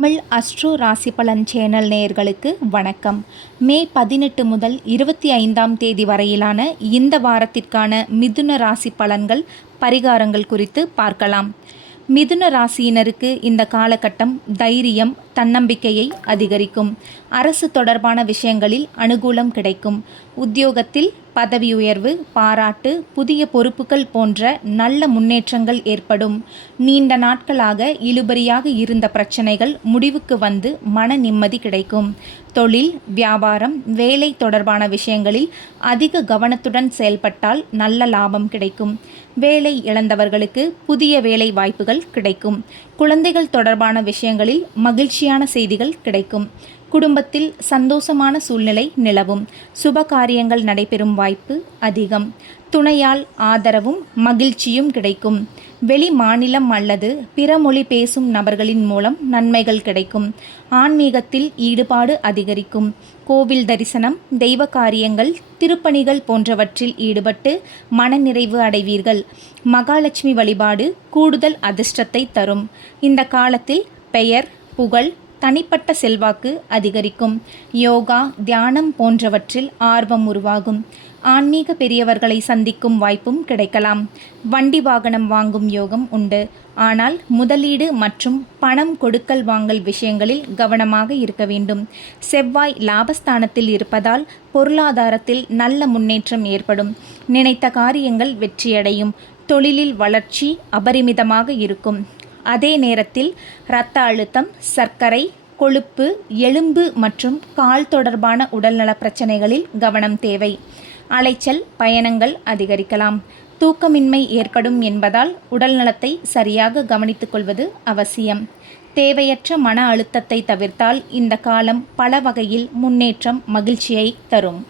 Tamil astro ராசி பலன் channel நேயர்களுக்கு வணக்கம். மே 18 முதல் 25ஆம் தேதி வரையிலான இந்த வாரத்திற்கான மிதுன ராசி பலன்கள் பரிகாரங்கள் குறித்து பார்க்கலாம். மிதுன ராசியினருக்கு இந்த காலகட்டம் தைரியம், தன்னம்பிக்கையை அதிகரிக்கும். அரசு தொடர்பான விஷயங்களில் அனுகூலம் கிடைக்கும். உத்தியோகத்தில் பதவி உயர்வு, பாராட்டு, புதிய பொறுப்புகள் போன்ற நல்ல முன்னேற்றங்கள் ஏற்படும். நீண்ட நாட்களாக இழுபறியாக இருந்த பிரச்சனைகள் முடிவுக்கு வந்து மன நிம்மதி கிடைக்கும். தொழில், வியாபாரம், வேலை தொடர்பான விஷயங்களில் அதிக கவனத்துடன் செயல்பட்டால் நல்ல லாபம் கிடைக்கும். வேலை இழந்தவர்களுக்கு புதிய வேலை வாய்ப்புகள் கிடைக்கும். குழந்தைகள் தொடர்பான விஷயங்களில் மகிழ்ச்சியான செய்திகள் கிடைக்கும். குடும்பத்தில் சந்தோஷமான சூழ்நிலை நிலவும். சுப காரியங்கள் நடைபெறும் வாய்ப்பு அதிகம். துணையால் ஆதரவும் மகிழ்ச்சியும் கிடைக்கும். வெளி மாநிலம் அல்லது பிற மொழி பேசும் நபர்களின் மூலம் நன்மைகள் கிடைக்கும். ஆன்மீகத்தில் ஈடுபாடு அதிகரிக்கும். கோவில் தரிசனம், தெய்வ காரியங்கள், திருப்பணிகள் போன்றவற்றில் ஈடுபட்டு மனநிறைவு அடைவீர்கள். மகாலட்சுமி வழிபாடு கூடுதல் அதிர்ஷ்டத்தை தரும். இந்த காலத்தில் பெயர், புகழ், தனிப்பட்ட செல்வாக்கு அதிகரிக்கும். யோகா, தியானம் போன்றவற்றில் ஆர்வம் உருவாகும். ஆன்மீக பெரியவர்களை சந்திக்கும் வாய்ப்பும் கிடைக்கலாம். வண்டி வாகனம் வாங்கும் யோகம் உண்டு. ஆனால் முதலீடு மற்றும் பணம் கொடுக்கல் வாங்கல் விஷயங்களில் கவனமாக இருக்க வேண்டும். செவ்வாய் லாபஸ்தானத்தில் இருப்பதால் பொருளாதாரத்தில் நல்ல முன்னேற்றம் ஏற்படும். நினைத்த காரியங்கள் வெற்றியடையும். தொழிலில் வளர்ச்சி அபரிமிதமாக இருக்கும். அதே நேரத்தில் இரத்த அழுத்தம், சர்க்கரை, கொழுப்பு, எலும்பு மற்றும் கால் தொடர்பான உடல்நல பிரச்சனைகளில் கவனம் தேவை. அலைச்சல், பயணங்கள் அதிகரிக்கலாம். தூக்கமின்மை ஏற்படும் என்பதால் உடல் நலத்தை சரியாக கவனித்துக் கொள்வது அவசியம். தேவையற்ற மன அழுத்தத்தை தவிர்த்தால் இந்த காலம் பல வகையில் முன்னேற்றம், மகிழ்ச்சியை தரும்.